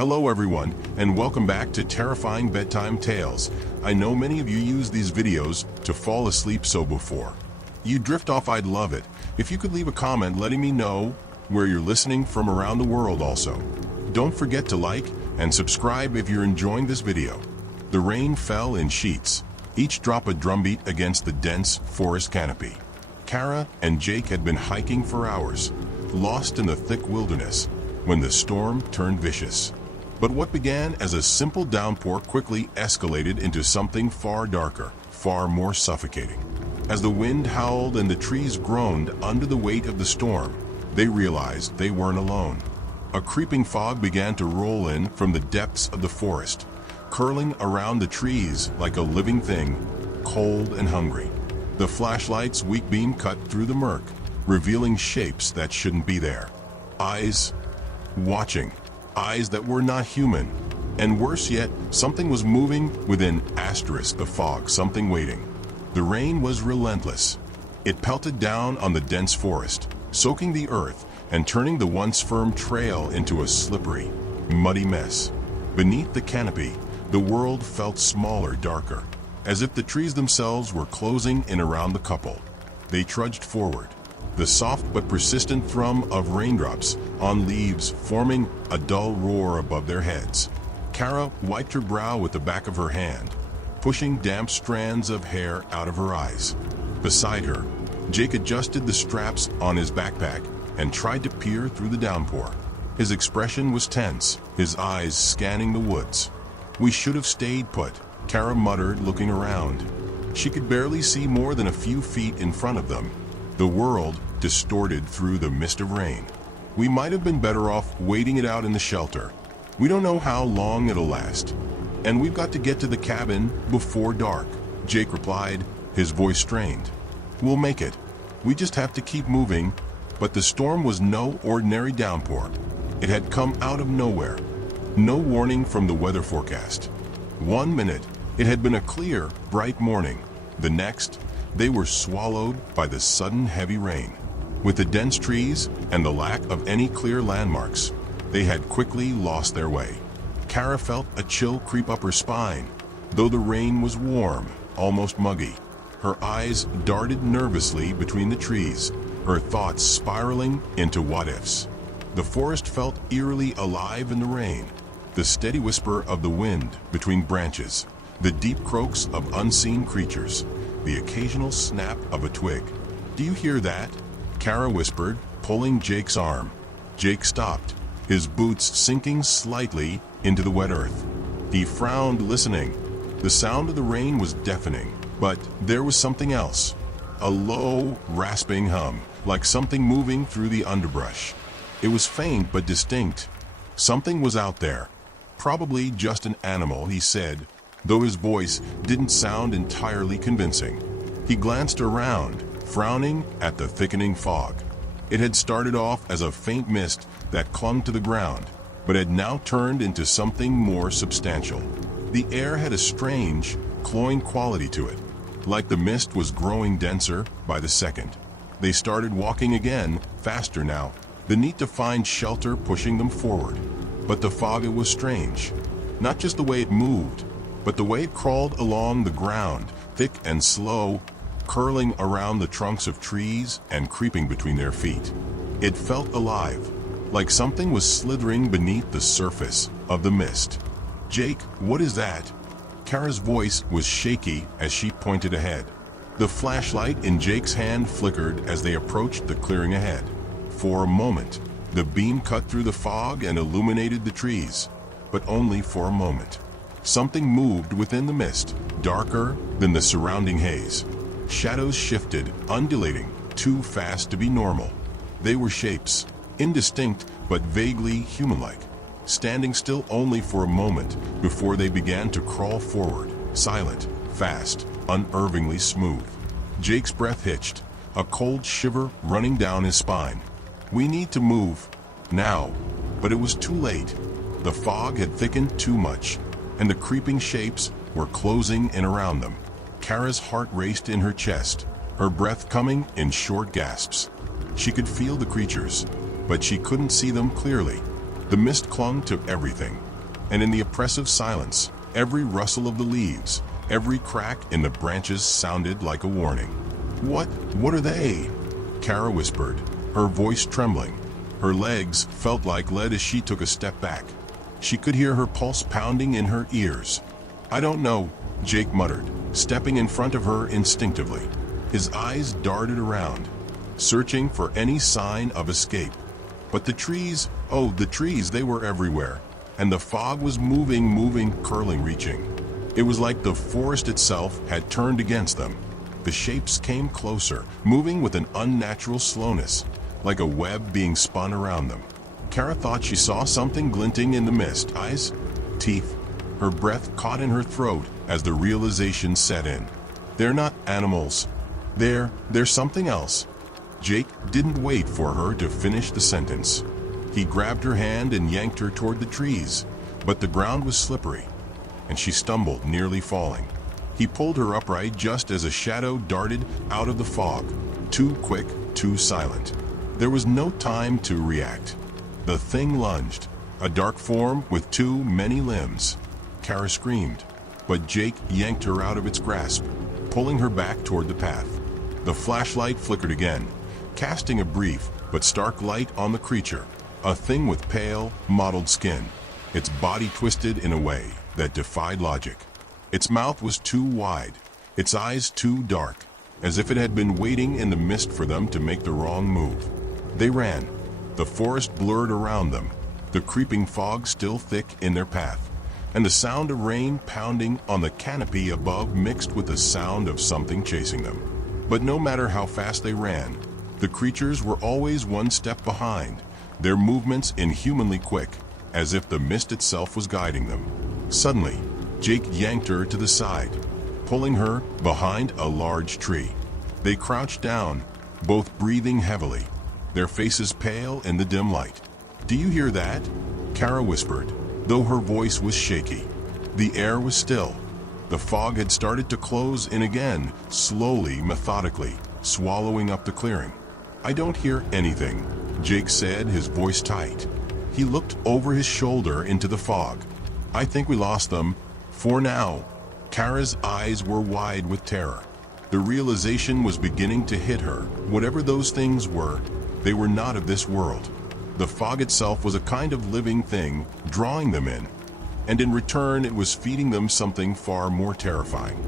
Hello everyone, and welcome back to Terrifying Bedtime Tales. I know many of you use these videos to fall asleep, so before you drift off, I'd love it if you could leave a comment letting me know where you're listening from around the world. Also, don't forget to like and subscribe if you're enjoying this video. The rain fell in sheets, each drop a drumbeat against the dense forest canopy. Kara and Jake had been hiking for hours, lost in the thick wilderness, when the storm turned vicious. But what began as a simple downpour quickly escalated into something far darker, far more suffocating. As the wind howled and the trees groaned under the weight of the storm, they realized they weren't alone. A creeping fog began to roll in from the depths of the forest, curling around the trees like a living thing, cold and hungry. The flashlight's weak beam cut through the murk, revealing shapes that shouldn't be there. Eyes watching. Eyes that were not human. And worse yet, something was moving within the fog, something waiting. The rain was relentless. It pelted down on the dense forest, soaking the earth and turning the once firm trail into a slippery, muddy mess. Beneath the canopy, the world felt smaller, darker, as if the trees themselves were closing in around the couple. They trudged forward, the soft but persistent thrum of raindrops on leaves forming a dull roar above their heads. Kara wiped her brow with the back of her hand, pushing damp strands of hair out of her eyes. Beside her, Jake adjusted the straps on his backpack and tried to peer through the downpour. His expression was tense, his eyes scanning the woods. "We should have stayed put," Kara muttered, looking around. She could barely see more than a few feet in front of them, the world distorted through the mist of rain. "We might have been better off waiting it out in the shelter. We don't know how long it'll last. And we've got to get to the cabin before dark," Jake replied, his voice strained. "We'll make it. We just have to keep moving." But the storm was no ordinary downpour. It had come out of nowhere. No warning from the weather forecast. 1 minute, it had been a clear, bright morning. The next, they were swallowed by the sudden heavy rain. With the dense trees and the lack of any clear landmarks, they had quickly lost their way. Kara felt a chill creep up her spine, though the rain was warm, almost muggy. Her eyes darted nervously between the trees, her thoughts spiraling into what-ifs. The forest felt eerily alive in the rain, the steady whisper of the wind between branches, the deep croaks of unseen creatures, the occasional snap of a twig. "Do you hear that?" Kara whispered, pulling Jake's arm. Jake stopped, his boots sinking slightly into the wet earth. He frowned, listening. The sound of the rain was deafening, but there was something else. A low, rasping hum, like something moving through the underbrush. It was faint but distinct. Something was out there. Probably just an animal, he said, though his voice didn't sound entirely convincing. He glanced around, frowning at the thickening fog. It had started off as a faint mist that clung to the ground, but had now turned into something more substantial. The air had a strange, cloying quality to it, like the mist was growing denser by the second. They started walking again, faster now, the need to find shelter pushing them forward. But the fog, it was strange. Not just the way it moved, but the way it crawled along the ground, thick and slow, curling around the trunks of trees and creeping between their feet. It felt alive, like something was slithering beneath the surface of the mist. "Jake, what is that?" Kara's voice was shaky as she pointed ahead. The flashlight in Jake's hand flickered as they approached the clearing ahead. For a moment, the beam cut through the fog and illuminated the trees, but only for a moment. Something moved within the mist, darker than the surrounding haze. Shadows shifted, undulating, too fast to be normal. They were shapes, indistinct but vaguely human-like, standing still only for a moment before they began to crawl forward, silent, fast, unnervingly smooth. Jake's breath hitched, a cold shiver running down his spine. "We need to move, now." But it was too late. The fog had thickened too much, and the creeping shapes were closing in around them. Kara's heart raced in her chest, her breath coming in short gasps. She could feel the creatures, but she couldn't see them clearly. The mist clung to everything, and in the oppressive silence, every rustle of the leaves, every crack in the branches sounded like a warning. What are they?" Kara whispered, her voice trembling. Her legs felt like lead as she took a step back. She could hear her pulse pounding in her ears. "I don't know," Jake muttered, stepping in front of her instinctively. His eyes darted around, searching for any sign of escape. But the trees, they were everywhere, and the fog was moving, curling, reaching. It was like the forest itself had turned against them. The shapes came closer, moving with an unnatural slowness, like a web being spun around them. Kara thought she saw something glinting in the mist. Eyes, teeth. Her breath caught in her throat as the realization set in. They're not animals. They're something else. Jake didn't wait for her to finish the sentence. He grabbed her hand and yanked her toward the trees, but the ground was slippery, and she stumbled, nearly falling. He pulled her upright just as a shadow darted out of the fog, too quick, too silent. There was no time to react. The thing lunged, a dark form with too many limbs. Kara screamed, but Jake yanked her out of its grasp, pulling her back toward the path. The flashlight flickered again, casting a brief but stark light on the creature, a thing with pale, mottled skin, its body twisted in a way that defied logic. Its mouth was too wide, its eyes too dark, as if it had been waiting in the mist for them to make the wrong move. They ran, the forest blurred around them, the creeping fog still thick in their path, and the sound of rain pounding on the canopy above mixed with the sound of something chasing them. But no matter how fast they ran, the creatures were always one step behind, their movements inhumanly quick, as if the mist itself was guiding them. Suddenly, Jake yanked her to the side, pulling her behind a large tree. They crouched down, both breathing heavily, their faces pale in the dim light. "Do you hear that?" Kara whispered, though her voice was shaky. The air was still. The fog had started to close in again, slowly, methodically, swallowing up the clearing. "I don't hear anything," Jake said, his voice tight. He looked over his shoulder into the fog. "I think we lost them, for now." Kara's eyes were wide with terror. The realization was beginning to hit her. Whatever those things were, they were not of this world. The fog itself was a kind of living thing, drawing them in. And in return, it was feeding them something far more terrifying.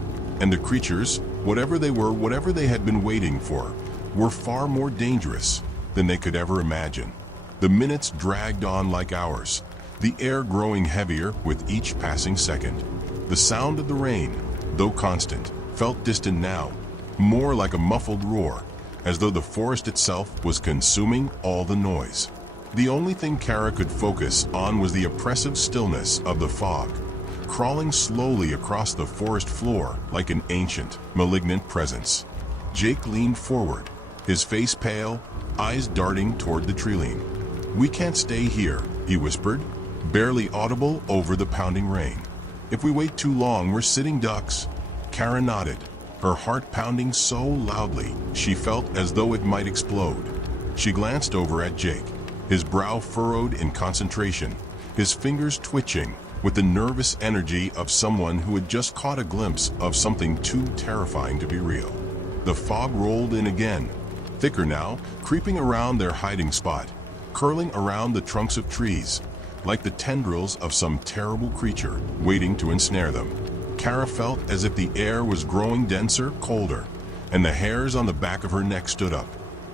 And the creatures, whatever they were, whatever they had been waiting for, were far more dangerous than they could ever imagine. The minutes dragged on like hours, the air growing heavier with each passing second. The sound of the rain, though constant, felt distant now, more like a muffled roar, as though the forest itself was consuming all the noise. The only thing Kara could focus on was the oppressive stillness of the fog, crawling slowly across the forest floor like an ancient, malignant presence. Jake leaned forward, his face pale, eyes darting toward the tree-line. "We can't stay here," he whispered, barely audible over the pounding rain. "If we wait too long, we're sitting ducks." Kara nodded, her heart pounding so loudly she felt as though it might explode. She glanced over at Jake, his brow furrowed in concentration, his fingers twitching with the nervous energy of someone who had just caught a glimpse of something too terrifying to be real. The fog rolled in again, thicker now, creeping around their hiding spot, curling around the trunks of trees, like the tendrils of some terrible creature waiting to ensnare them. Kara felt as if the air was growing denser, colder, and the hairs on the back of her neck stood up.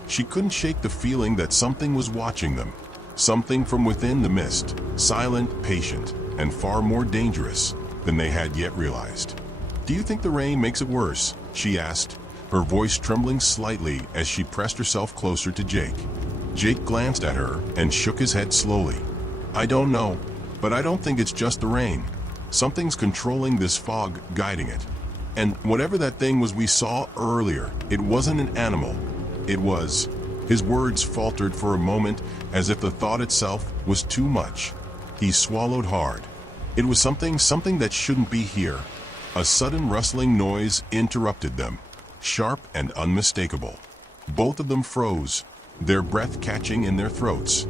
She couldn't shake the feeling that something was watching them, something from within the mist, silent, patient, and far more dangerous than they had yet realized. "Do you think the rain makes it worse?" she asked, her voice trembling slightly as she pressed herself closer to Jake. Jake glanced at her and shook his head slowly. "I don't know, but I don't think it's just the rain. Something's controlling this fog, guiding it. And whatever that thing was we saw earlier, it wasn't an animal. It was..." His words faltered for a moment as if the thought itself was too much. He swallowed hard. It was something that shouldn't be here. A sudden rustling noise interrupted them, sharp and unmistakable. Both of them froze, their breath catching in their throats.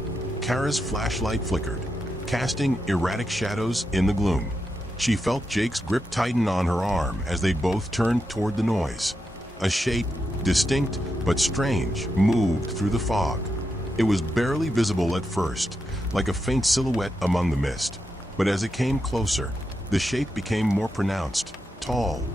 Kara's flashlight flickered, casting erratic shadows in the gloom. She felt Jake's grip tighten on her arm as they both turned toward the noise. A shape, distinct but strange, moved through the fog. It was barely visible at first, like a faint silhouette among the mist. But as it came closer, the shape became more pronounced, tall,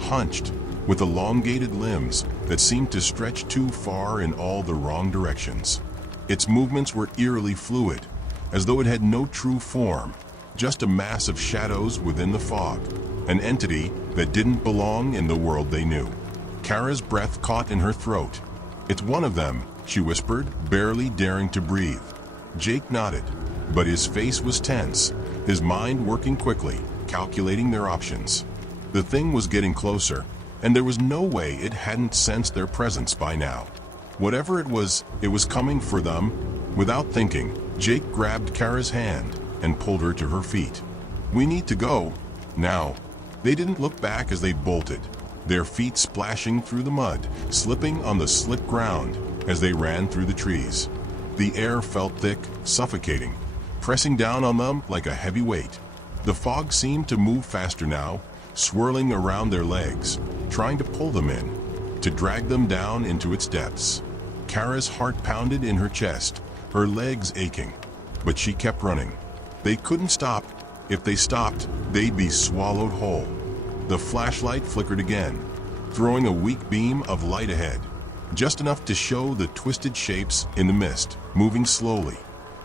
hunched, with elongated limbs that seemed to stretch too far in all the wrong directions. Its movements were eerily fluid, as though it had no true form, just a mass of shadows within the fog, an entity that didn't belong in the world they knew. Kara's breath caught in her throat. "It's one of them," she whispered, barely daring to breathe. Jake nodded, but his face was tense, his mind working quickly, calculating their options. The thing was getting closer, and there was no way it hadn't sensed their presence by now. Whatever it was coming for them. Without thinking, Jake grabbed Kara's hand and pulled her to her feet. "We need to go now." They didn't look back as they bolted, their feet splashing through the mud, slipping on the slick ground as they ran through the trees. The air felt thick, suffocating, pressing down on them like a heavy weight. The fog seemed to move faster now, swirling around their legs, trying to pull them in, to drag them down into its depths. Kara's heart pounded in her chest, her legs aching, but she kept running. They couldn't stop. If they stopped, they'd be swallowed whole. The flashlight flickered again, throwing a weak beam of light ahead, just enough to show the twisted shapes in the mist, moving slowly,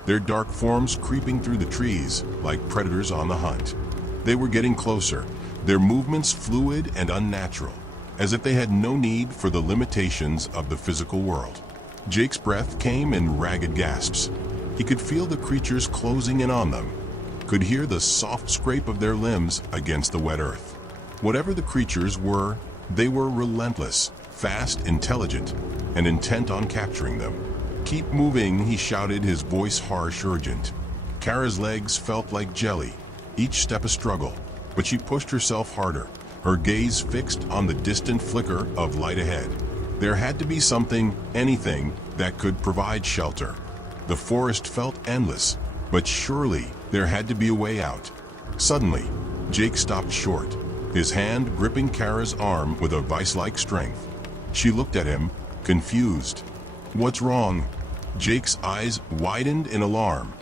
their dark forms creeping through the trees like predators on the hunt. They were getting closer, their movements fluid and unnatural, as if they had no need for the limitations of the physical world. Jake's breath came in ragged gasps. He could feel the creatures closing in on them, could hear the soft scrape of their limbs against the wet earth. Whatever the creatures were, they were relentless, fast, intelligent, and intent on capturing them. "Keep moving," he shouted, his voice harsh, urgent. Kara's legs felt like jelly, each step a struggle, but she pushed herself harder, her gaze fixed on the distant flicker of light ahead. There had to be something, anything, that could provide shelter. The forest felt endless, but surely there had to be a way out. Suddenly, Jake stopped short, his hand gripping Kara's arm with a vice-like strength. She looked at him, confused. "What's wrong?" Jake's eyes widened in alarm.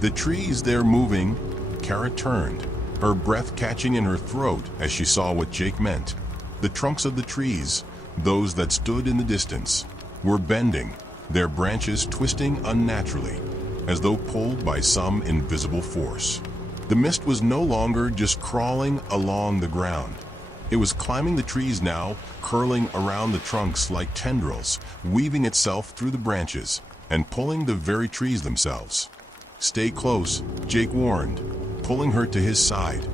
"The trees, they're moving." Kara turned, her breath catching in her throat as she saw what Jake meant. The trunks of the trees, those that stood in the distance, were bending, their branches twisting unnaturally, as though pulled by some invisible force. The mist was no longer just crawling along the ground. It was climbing the trees now, curling around the trunks like tendrils, weaving itself through the branches, and pulling the very trees themselves. "Stay close," Jake warned, pulling her to his side.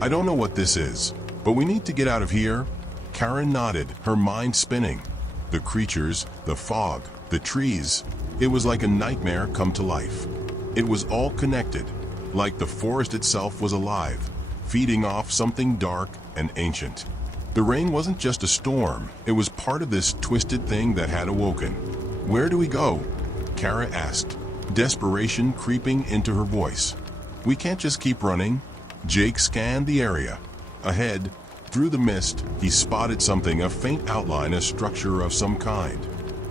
"I don't know what this is, but we need to get out of here." Kara nodded, her mind spinning. The creatures, the fog, the trees, it was like a nightmare come to life. It was all connected, like the forest itself was alive, feeding off something dark and ancient. The rain wasn't just a storm, it was part of this twisted thing that had awoken. "Where do we go?" Kara asked, desperation creeping into her voice. "We can't just keep running." Jake scanned the area. Ahead, through the mist, he spotted something, a faint outline, a structure of some kind.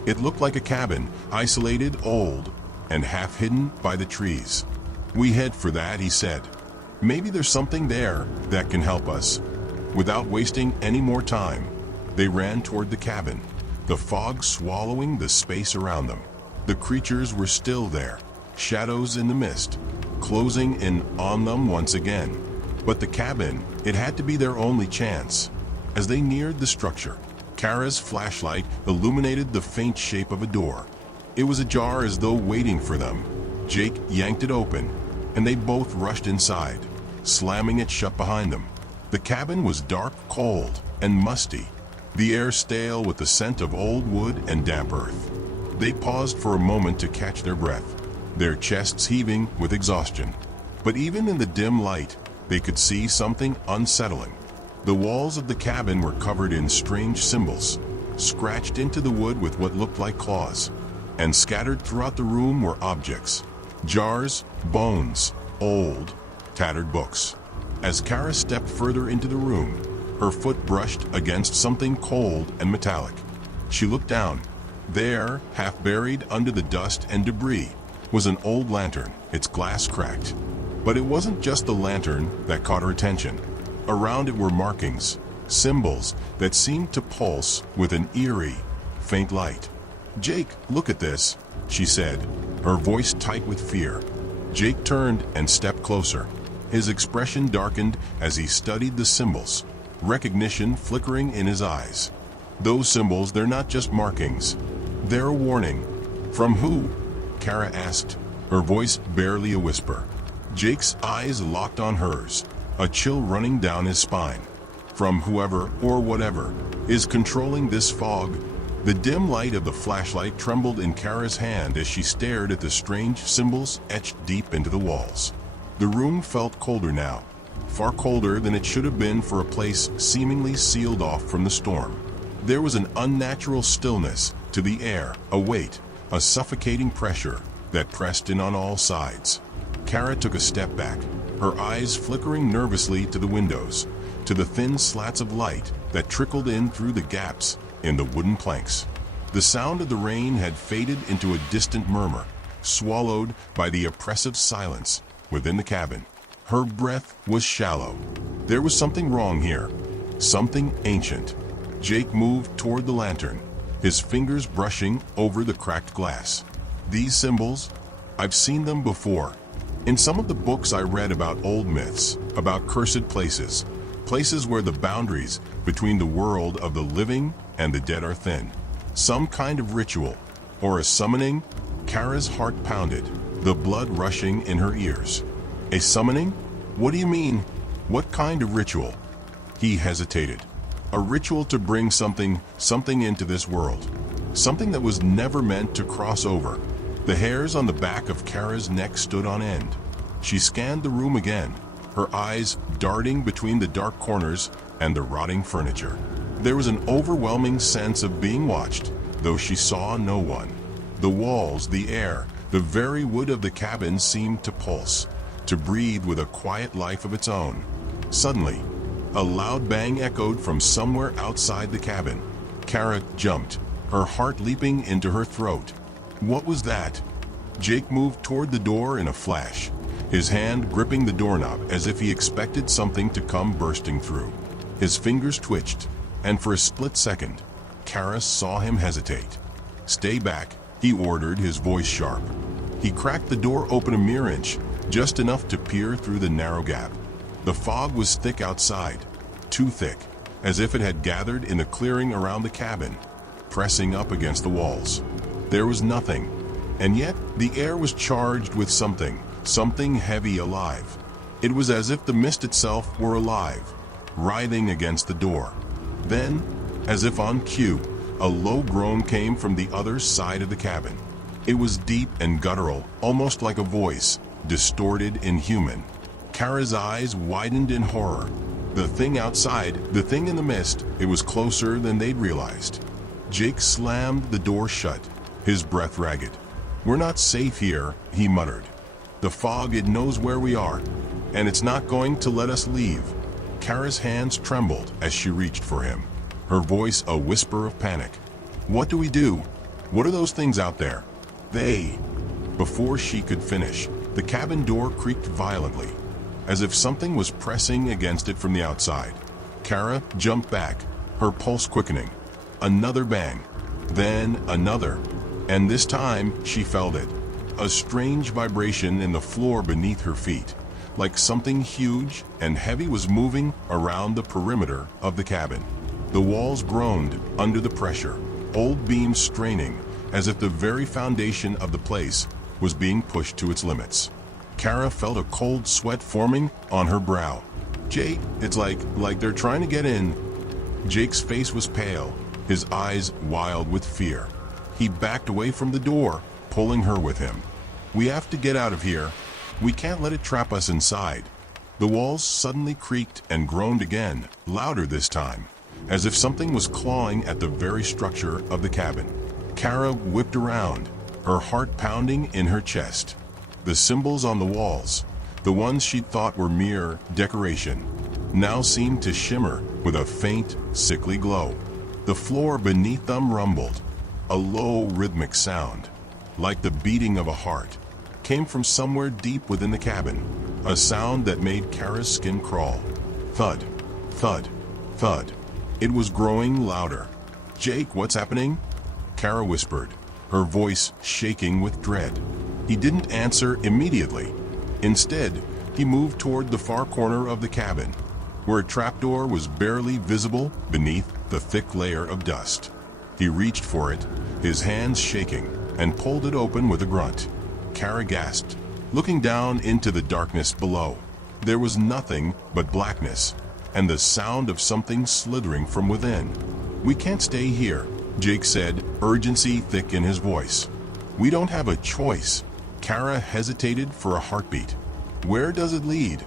It looked like a cabin, isolated, old, and half hidden by the trees. "We head for that," he said. "Maybe there's something there that can help us." Without wasting any more time, they ran toward the cabin, the fog swallowing the space around them. The creatures were still there, shadows in the mist, closing in on them once again. But the cabin, it had to be their only chance. As they neared the structure, Kara's flashlight illuminated the faint shape of a door. It was ajar, as though waiting for them. Jake yanked it open, and they both rushed inside, slamming it shut behind them. The cabin was dark, cold, and musty, the air stale with the scent of old wood and damp earth. They paused for a moment to catch their breath, their chests heaving with exhaustion. But even in the dim light, they could see something unsettling. The walls of the cabin were covered in strange symbols, scratched into the wood with what looked like claws, and scattered throughout the room were objects, Jars, bones, old, tattered books. As Kara stepped further into the room, her foot brushed against something cold and metallic. She looked down. There, half buried under the dust and debris, was an old lantern, its glass cracked. But it wasn't just the lantern that caught her attention. Around it were markings, symbols that seemed to pulse with an eerie, faint light. "Jake, look at this," she said, her voice tight with fear. Jake turned and stepped closer. His expression darkened as he studied the symbols, recognition flickering in his eyes. "Those symbols, they're not just markings. They're a warning." "From who?" Kara asked, her voice barely a whisper. Jake's eyes locked on hers, a chill running down his spine. "From whoever or whatever is controlling this fog." The dim light of the flashlight trembled in Kara's hand as she stared at the strange symbols etched deep into the walls. The room felt colder now, far colder than it should have been for a place seemingly sealed off from the storm. There was an unnatural stillness to the air, a weight, a suffocating pressure that pressed in on all sides. Kara took a step back, her eyes flickering nervously to the windows, to the thin slats of light that trickled in through the gaps in the wooden planks. The sound of the rain had faded into a distant murmur, swallowed by the oppressive silence within the cabin. Her breath was shallow. There was something wrong here, something ancient. Jake moved toward the lantern, his fingers brushing over the cracked glass. "These symbols, I've seen them before. In some of the books I read about old myths, about cursed places, places where the boundaries between the world of the living and the dead are thin. Some kind of ritual, or a summoning." Kara's heart pounded, the blood rushing in her ears. "A summoning? What do you mean? What kind of ritual?" He hesitated. "A ritual to bring something into this world. Something that was never meant to cross over." The hairs on the back of Kara's neck stood on end. She scanned the room again, her eyes darting between the dark corners and the rotting furniture. There was an overwhelming sense of being watched, though she saw no one. The walls, the air, the very wood of the cabin seemed to pulse, to breathe with a quiet life of its own. Suddenly, a loud bang echoed from somewhere outside the cabin. Kara jumped, her heart leaping into her throat. What was that? Jake moved toward the door in a flash, his hand gripping the doorknob as if he expected something to come bursting through. His fingers twitched, and for a split second, Kara saw him hesitate. "Stay back," he ordered, his voice sharp. He cracked the door open a mere inch, just enough to peer through the narrow gap. The fog was thick outside, too thick, as if it had gathered in the clearing around the cabin, pressing up against the walls. There was nothing, and yet the air was charged with something heavy, alive. It was as if the mist itself were alive, writhing against the door. Then, as if on cue, a low groan came from the other side of the cabin. It was deep and guttural, almost like a voice, distorted, inhuman. Kara's eyes widened in horror. The thing outside, the thing in the mist, it was closer than they'd realized. Jake slammed the door shut, his breath ragged. "We're not safe here," he muttered. "The fog, it knows where we are, and it's not going to let us leave." Kara's hands trembled as she reached for him, her voice a whisper of panic. "What do we do? What are those things out there?" Before she could finish, the cabin door creaked violently, as if something was pressing against it from the outside. Kara jumped back, her pulse quickening. Another bang, then another, and this time she felt it. A strange vibration in the floor beneath her feet, like something huge and heavy was moving around the perimeter of the cabin. The walls groaned under the pressure, old beams straining, as if the very foundation of the place was being pushed to its limits. Kara felt a cold sweat forming on her brow. "Jake, it's like they're trying to get in." Jake's face was pale, his eyes wild with fear. He backed away from the door, pulling her with him. "We have to get out of here. We can't let it trap us inside." The walls suddenly creaked and groaned again, louder this time, as if something was clawing at the very structure of the cabin. Kara whipped around, her heart pounding in her chest. The symbols on the walls, the ones she'd thought were mere decoration, now seemed to shimmer with a faint, sickly glow. The floor beneath them rumbled. A low, rhythmic sound, like the beating of a heart, came from somewhere deep within the cabin, a sound that made Kara's skin crawl. Thud, thud, thud. It was growing louder. "Jake, what's happening?" Kara whispered, her voice shaking with dread. He didn't answer immediately. Instead, he moved toward the far corner of the cabin, where a trapdoor was barely visible beneath the thick layer of dust. He reached for it, his hands shaking, and pulled it open with a grunt. Kara gasped, looking down into the darkness below. There was nothing but blackness, and the sound of something slithering from within. "We can't stay here," Jake said, urgency thick in his voice. "We don't have a choice." Kara hesitated for a heartbeat. "Where does it lead?"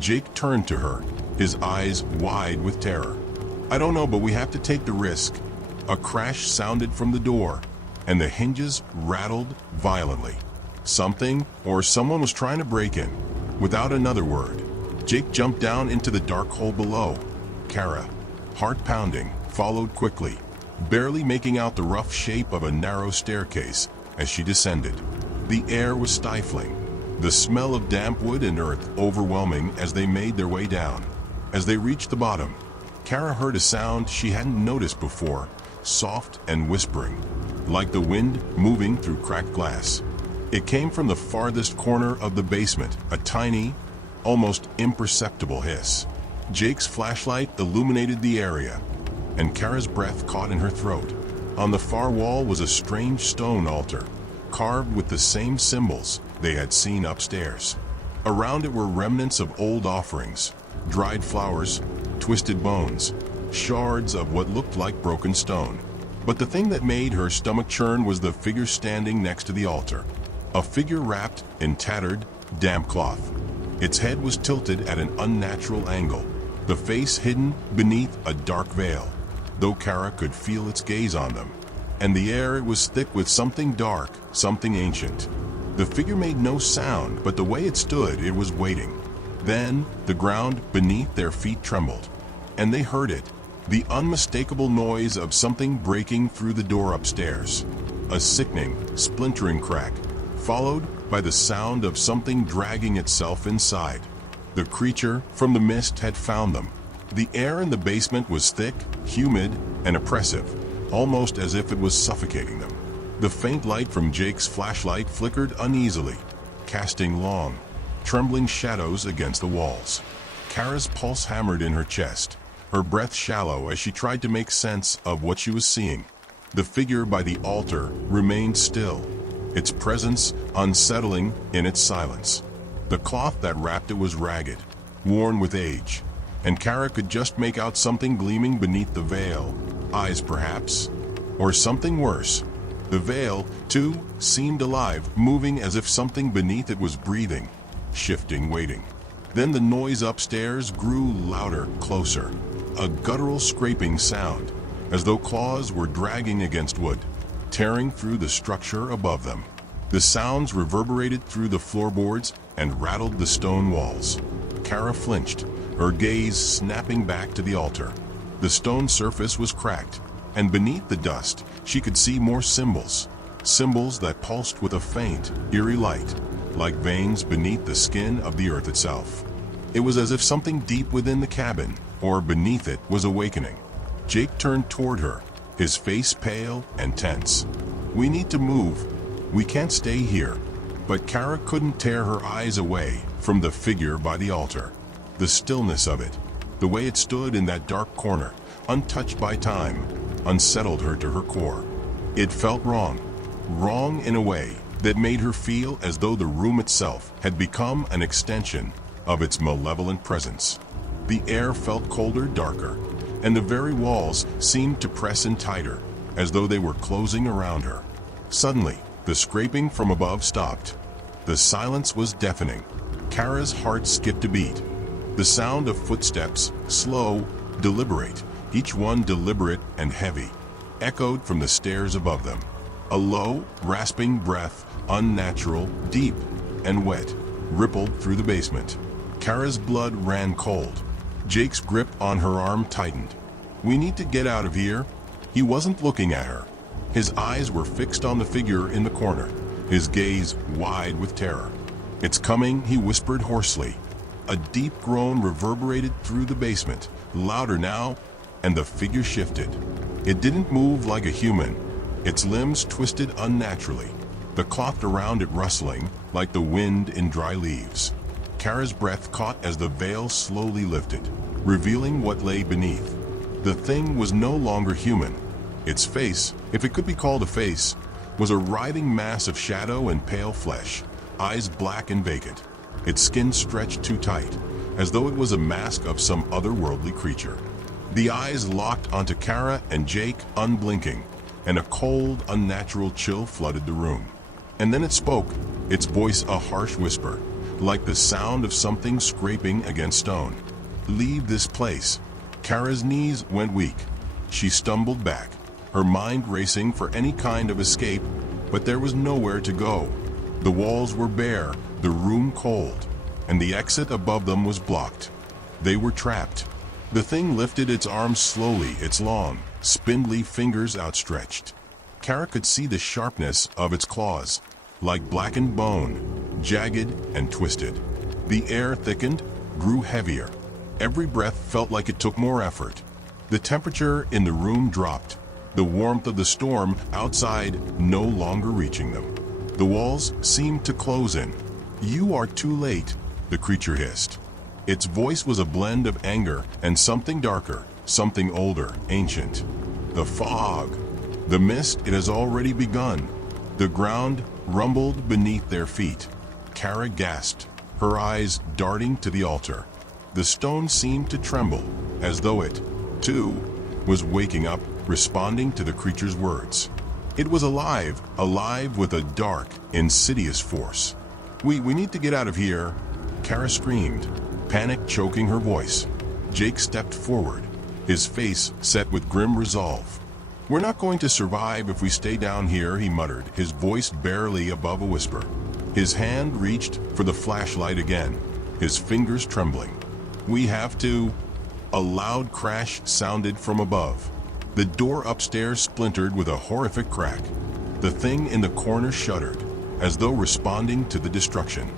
Jake turned to her, his eyes wide with terror. "I don't know, but we have to take the risk." A crash sounded from the door, and the hinges rattled violently. Something or someone was trying to break in. Without another word, Jake jumped down into the dark hole below. Kara, heart pounding, followed quickly, barely making out the rough shape of a narrow staircase as she descended. The air was stifling, the smell of damp wood and earth overwhelming as they made their way down. As they reached the bottom, Kara heard a sound she hadn't noticed before, soft and whispering, like the wind moving through cracked glass. It came from the farthest corner of the basement, a tiny, almost imperceptible hiss. Jake's flashlight illuminated the area, and Kara's breath caught in her throat. On the far wall was a strange stone altar, carved with the same symbols they had seen upstairs. Around it were remnants of old offerings, dried flowers, twisted bones, shards of what looked like broken stone. But the thing that made her stomach churn was the figure standing next to the altar. A figure wrapped in tattered, damp cloth. Its head was tilted at an unnatural angle, the face hidden beneath a dark veil, though Kara could feel its gaze on them. And the air was thick with something dark, something ancient. The figure made no sound, but the way it stood, it was waiting. Then the ground beneath their feet trembled, and they heard it, the unmistakable noise of something breaking through the door upstairs. A sickening, splintering crack, followed by the sound of something dragging itself inside. The creature from the mist had found them. The air in the basement was thick, humid, and oppressive, almost as if it was suffocating them. The faint light from Jake's flashlight flickered uneasily, casting long, trembling shadows against the walls. Kara's pulse hammered in her chest, her breath shallow as she tried to make sense of what she was seeing. The figure by the altar remained still, its presence unsettling in its silence. The cloth that wrapped it was ragged, worn with age, and Kara could just make out something gleaming beneath the veil, eyes perhaps, or something worse. The veil, too, seemed alive, moving as if something beneath it was breathing, shifting, waiting. Then the noise upstairs grew louder, closer, a guttural scraping sound, as though claws were dragging against wood, tearing through the structure above them. The sounds reverberated through the floorboards and rattled the stone walls. Kara flinched, her gaze snapping back to the altar. The stone surface was cracked, and beneath the dust, she could see more symbols, symbols that pulsed with a faint, eerie light, like veins beneath the skin of the earth itself. It was as if something deep within the cabin, or beneath it, was awakening. Jake turned toward her, his face pale and tense. "We need to move. We can't stay here." But Kara couldn't tear her eyes away from the figure by the altar. The stillness of it, the way it stood in that dark corner, untouched by time, unsettled her to her core. It felt wrong, wrong in a way that made her feel as though the room itself had become an extension of its malevolent presence. The air felt colder, darker, and the very walls seemed to press in tighter, as though they were closing around her. Suddenly, the scraping from above stopped. The silence was deafening. Kara's heart skipped a beat. The sound of footsteps, slow, deliberate, each one deliberate and heavy, echoed from the stairs above them. A low, rasping breath, unnatural, deep, and wet, rippled through the basement. Kara's blood ran cold. Jake's grip on her arm tightened. "We need to get out of here." He wasn't looking at her. His eyes were fixed on the figure in the corner, his gaze wide with terror. "It's coming," he whispered hoarsely. A deep groan reverberated through the basement, louder now, and the figure shifted. It didn't move like a human. Its limbs twisted unnaturally, the cloth around it rustling like the wind in dry leaves. Kara's breath caught as the veil slowly lifted, revealing what lay beneath. The thing was no longer human. Its face, if it could be called a face, was a writhing mass of shadow and pale flesh, eyes black and vacant. Its skin stretched too tight, as though it was a mask of some otherworldly creature. The eyes locked onto Kara and Jake, unblinking, and a cold, unnatural chill flooded the room. And then it spoke, its voice a harsh whisper, like the sound of something scraping against stone. "Leave this place." Kara's knees went weak. She stumbled back, her mind racing for any kind of escape, but there was nowhere to go. The walls were bare, the room cold, and the exit above them was blocked. They were trapped. The thing lifted its arms slowly, its long, spindly fingers outstretched. Kara could see the sharpness of its claws, like blackened bone, jagged and twisted. The air thickened, grew heavier. Every breath felt like it took more effort. The temperature in the room dropped, the warmth of the storm outside no longer reaching them. The walls seemed to close in. "You are too late," the creature hissed. Its voice was a blend of anger and something darker, something older, ancient. The fog, the mist, it has already begun. The ground rumbled beneath their feet. Kara gasped, her eyes darting to the altar. The stone seemed to tremble, as though it, too, was waking up, responding to the creature's words. It was alive, alive with a dark, insidious force. We need to get out of here," Kara screamed, panic choking her voice. Jake stepped forward, his face set with grim resolve. "We're not going to survive if we stay down here," he muttered, his voice barely above a whisper. His hand reached for the flashlight again, his fingers trembling. "We have to." A loud crash sounded from above. The door upstairs splintered with a horrific crack. The thing in the corner shuddered, as though responding to the destruction.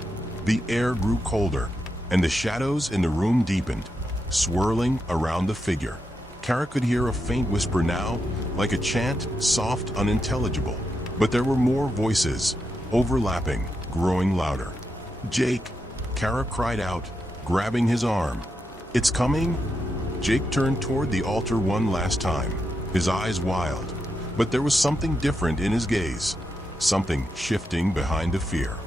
The air grew colder, and the shadows in the room deepened, swirling around the figure. Kara could hear a faint whisper now, like a chant, soft, unintelligible. But there were more voices, overlapping, growing louder. "Jake!" Kara cried out, grabbing his arm. "It's coming!" Jake turned toward the altar one last time, his eyes wild. But there was something different in his gaze, something shifting behind the fear.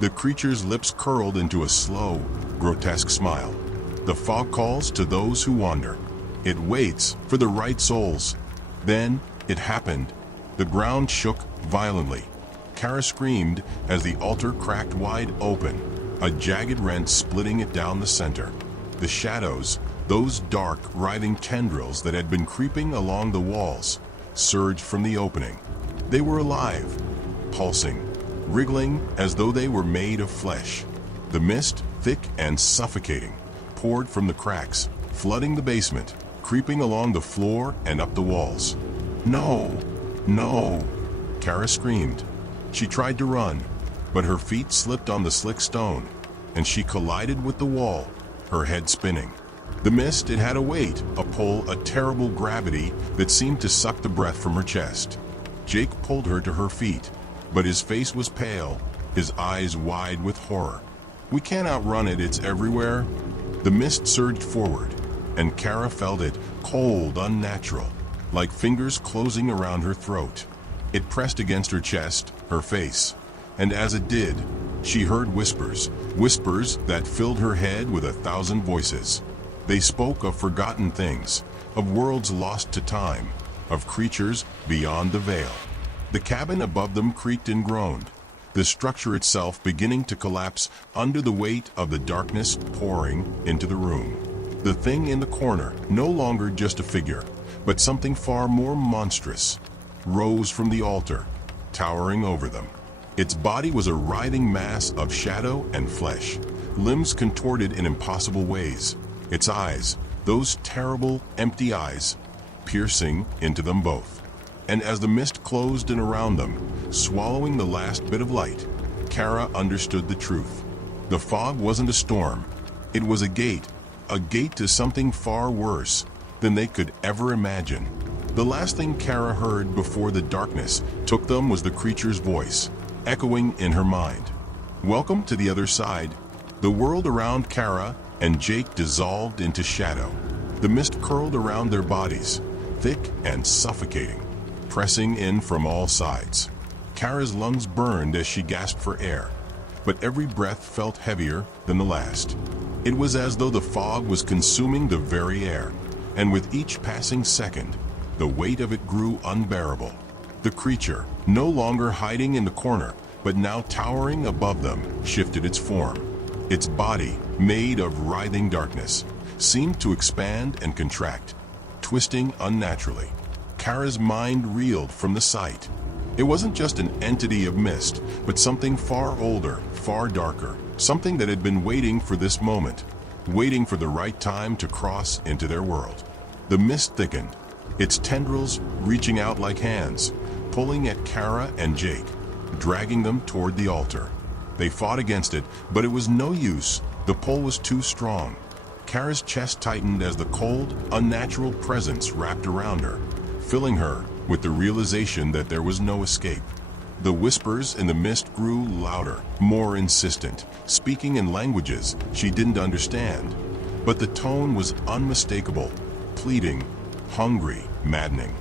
The creature's lips curled into a slow, grotesque smile. "The fog calls to those who wander. It waits for the right souls." Then it happened. The ground shook violently. Kara screamed as the altar cracked wide open, a jagged rent splitting it down the center. The shadows, those dark, writhing tendrils that had been creeping along the walls, surged from the opening. They were alive, pulsing, wriggling as though they were made of flesh. The mist, thick and suffocating, poured from the cracks, flooding the basement, creeping along the floor and up the walls. "No! No!" Kara screamed. She tried to run, but her feet slipped on the slick stone, and she collided with the wall, her head spinning. The mist, it had a weight, a pull, a terrible gravity that seemed to suck the breath from her chest. Jake pulled her to her feet, but his face was pale, his eyes wide with horror. "We can't outrun it, it's everywhere." The mist surged forward, and Kara felt it, cold, unnatural, like fingers closing around her throat. It pressed against her chest, her face, and as it did, she heard whispers, whispers that filled her head with 1,000 voices. They spoke of forgotten things, of worlds lost to time, of creatures beyond the veil. The cabin above them creaked and groaned, the structure itself beginning to collapse under the weight of the darkness pouring into the room. The thing in the corner, no longer just a figure, but something far more monstrous, rose from the altar, towering over them. Its body was a writhing mass of shadow and flesh, limbs contorted in impossible ways. Its eyes, those terrible, empty eyes, piercing into them both. And as the mist closed in around them, swallowing the last bit of light, Kara understood the truth. The fog wasn't a storm. It was a gate to something far worse than they could ever imagine. The last thing Kara heard before the darkness took them was the creature's voice, echoing in her mind. Welcome to the other side. The world around Kara and Jake dissolved into shadow. The mist curled around their bodies, thick and suffocating, pressing in from all sides. Kara's lungs burned as she gasped for air, but every breath felt heavier than the last. It was as though the fog was consuming the very air, and with each passing second, the weight of it grew unbearable. The creature, no longer hiding in the corner, but now towering above them, shifted its form. Its body, made of writhing darkness, seemed to expand and contract, twisting unnaturally. Kara's mind reeled from the sight. It wasn't just an entity of mist, but something far older, far darker, something that had been waiting for this moment, waiting for the right time to cross into their world. The mist thickened, its tendrils reaching out like hands, pulling at Kara and Jake, dragging them toward the altar. They fought against it, but it was no use. The pull was too strong. Kara's chest tightened as the cold, unnatural presence wrapped around her, filling her with the realization that there was no escape. The whispers in the mist grew louder, more insistent, speaking in languages she didn't understand. But the tone was unmistakable, pleading, hungry, maddening.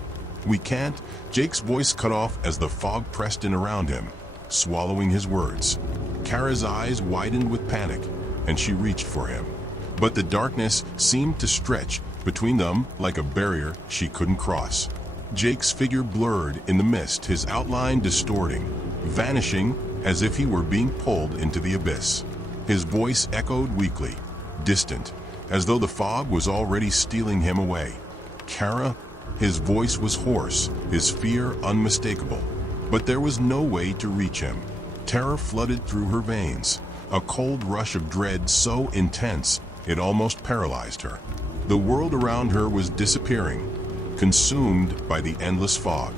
"We can't," Jake's voice cut off as the fog pressed in around him, swallowing his words. Kara's eyes widened with panic, and she reached for him. But the darkness seemed to stretch between them like a barrier she couldn't cross. Jake's figure blurred in the mist, his outline distorting, vanishing as if he were being pulled into the abyss. His voice echoed weakly, distant, as though the fog was already stealing him away. "Kara?" His voice was hoarse, his fear unmistakable, but there was no way to reach him. Terror flooded through her veins, a cold rush of dread so intense it almost paralyzed her. The world around her was disappearing, consumed by the endless fog.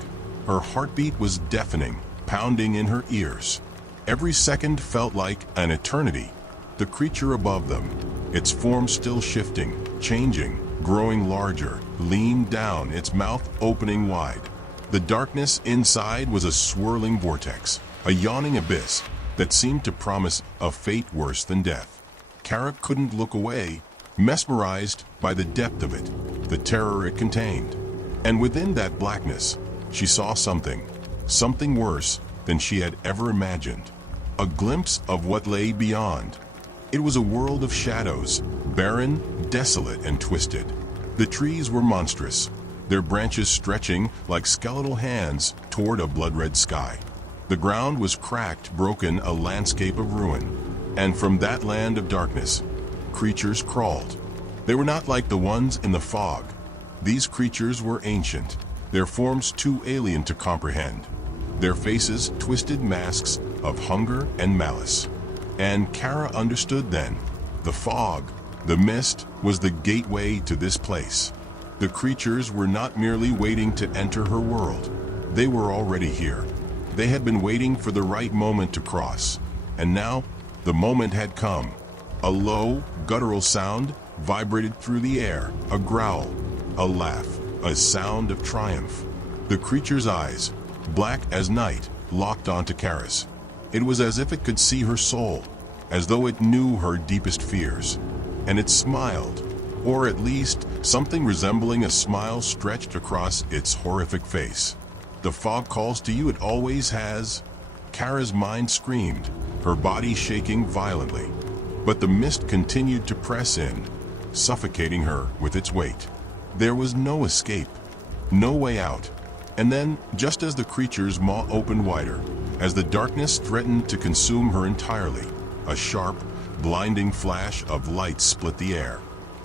Her heartbeat was deafening, pounding in her ears. Every second felt like an eternity. The creature above them, its form still shifting, changing, growing larger, leaned down, its mouth opening wide. The darkness inside was a swirling vortex, a yawning abyss that seemed to promise a fate worse than death. Kara couldn't look away, mesmerized by the depth of it, the terror it contained. And within that blackness, she saw something worse than she had ever imagined. A glimpse of what lay beyond. It was a world of shadows, barren, desolate, and twisted. The trees were monstrous, their branches stretching like skeletal hands toward a blood-red sky. The ground was cracked, broken, a landscape of ruin. And from that land of darkness, creatures crawled. They were not like the ones in the fog. These creatures were ancient, their forms too alien to comprehend. Their faces twisted masks of hunger and malice. And Kara understood then. The fog, the mist, was the gateway to this place. The creatures were not merely waiting to enter her world. They were already here. They had been waiting for the right moment to cross. And now, the moment had come. A low, guttural sound vibrated through the air, a growl, a laugh, a sound of triumph. The creature's eyes, black as night, locked onto Kara's. It was as if it could see her soul, as though it knew her deepest fears. And it smiled, or at least something resembling a smile stretched across its horrific face. "The fog calls to you, it always has." Kara's mind screamed, her body shaking violently. But the mist continued to press in, suffocating her with its weight. There was no escape, no way out. And then, just as the creature's maw opened wider, as the darkness threatened to consume her entirely, a sharp, blinding flash of light split the air.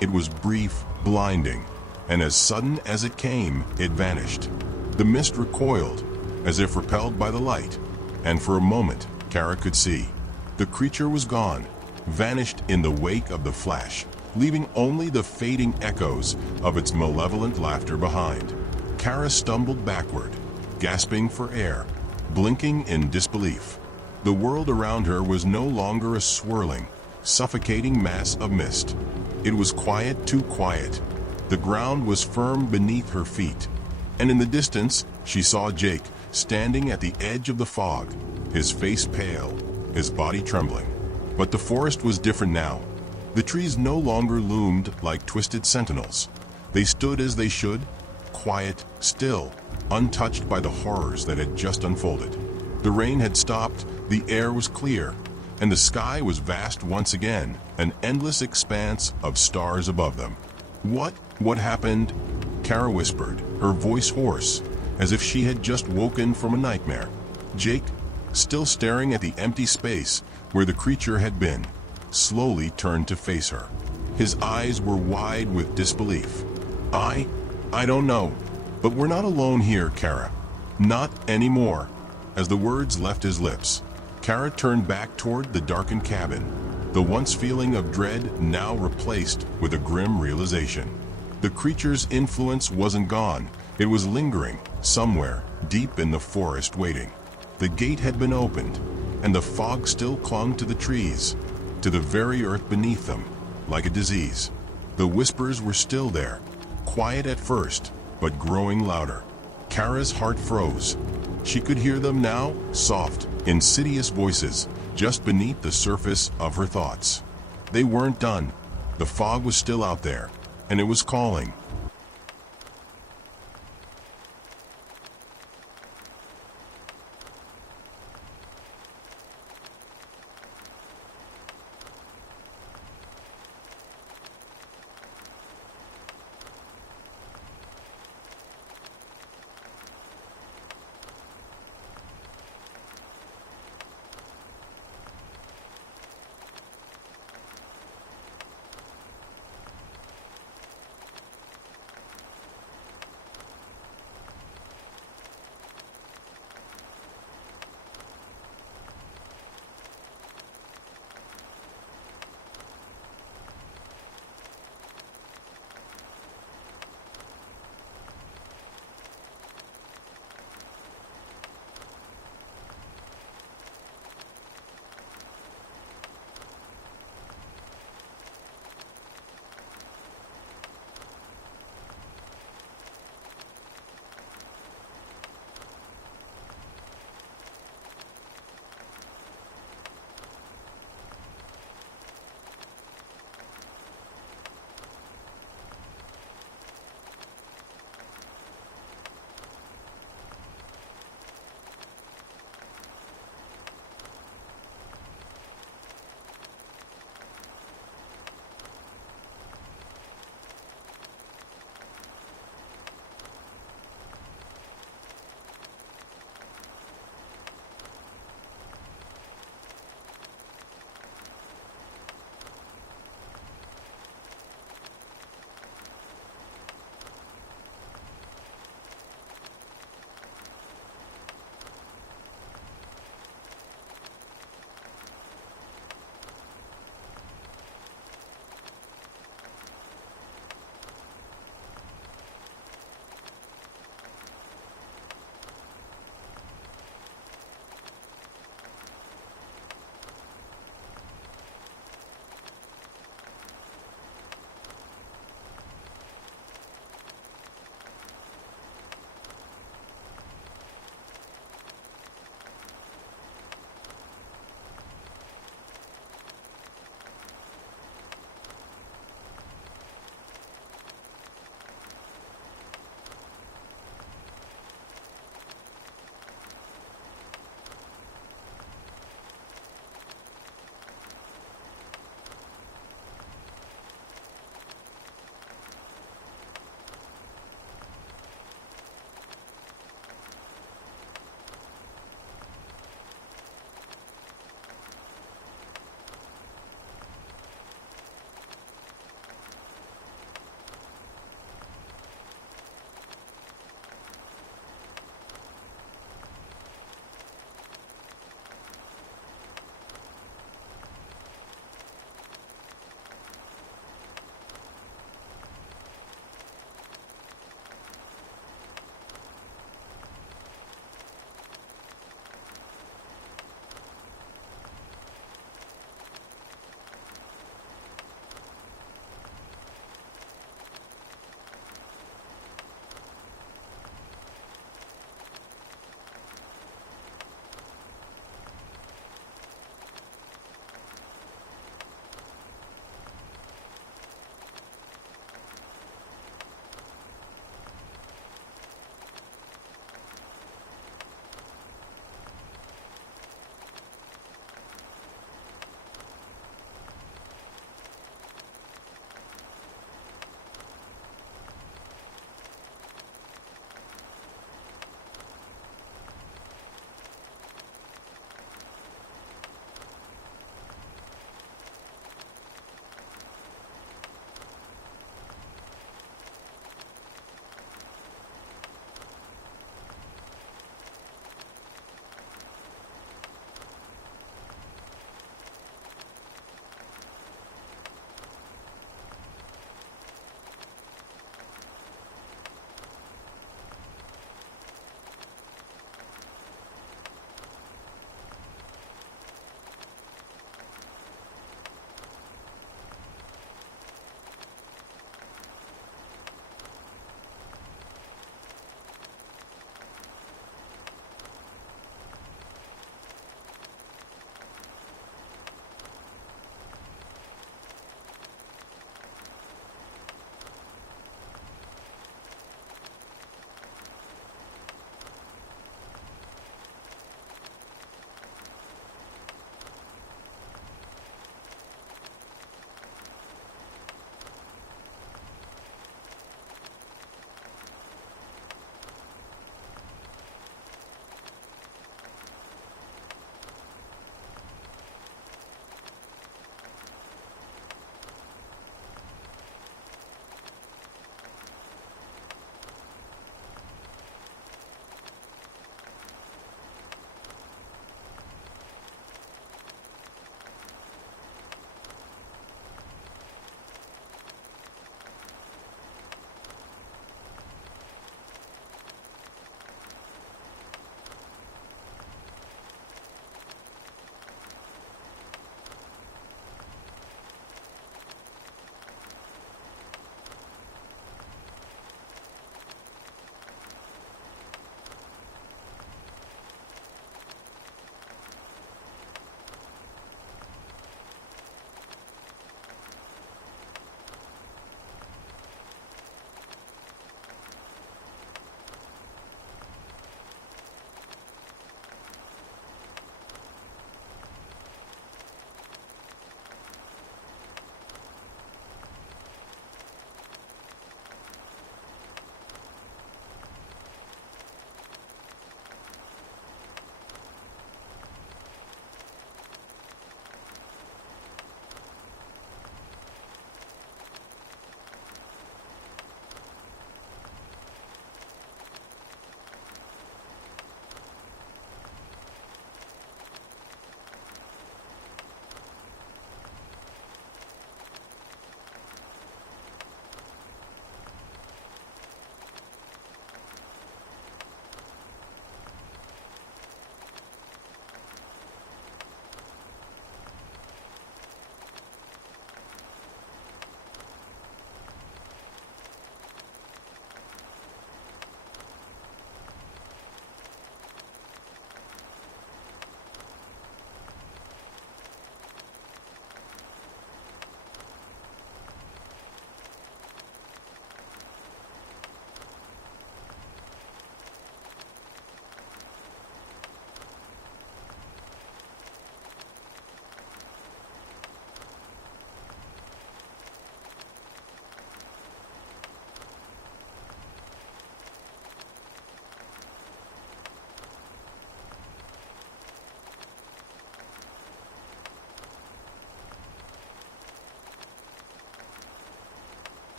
It was brief, blinding, and as sudden as it came, it vanished. The mist recoiled, as if repelled by the light, and for a moment, Kara could see. The creature was gone, vanished in the wake of the flash, leaving only the fading echoes of its malevolent laughter behind. Kara stumbled backward, gasping for air, blinking in disbelief. The world around her was no longer a swirling, suffocating mass of mist. It was quiet, too quiet. The ground was firm beneath her feet, and in the distance, she saw Jake standing at the edge of the fog, his face pale, his body trembling. But the forest was different now. The trees no longer loomed like twisted sentinels. They stood as they should, quiet, still, untouched by the horrors that had just unfolded. The rain had stopped, the air was clear, and the sky was vast once again, an endless expanse of stars above them. What happened? Kara whispered, her voice hoarse, as if she had just woken from a nightmare. Jake, still staring at the empty space where the creature had been, slowly turned to face her. His eyes were wide with disbelief. I don't know, but we're not alone here, Kara. Not anymore. As the words left his lips, Kara turned back toward the darkened cabin, the once feeling of dread now replaced with a grim realization. The creature's influence wasn't gone. It was lingering, somewhere, deep in the forest waiting. The gate had been opened, and the fog still clung to the trees, to the very earth beneath them, like a disease. The whispers were still there, quiet at first, but growing louder. Kara's heart froze. She could hear them now, soft, insidious voices, just beneath the surface of her thoughts. They weren't done. The fog was still out there, and it was calling,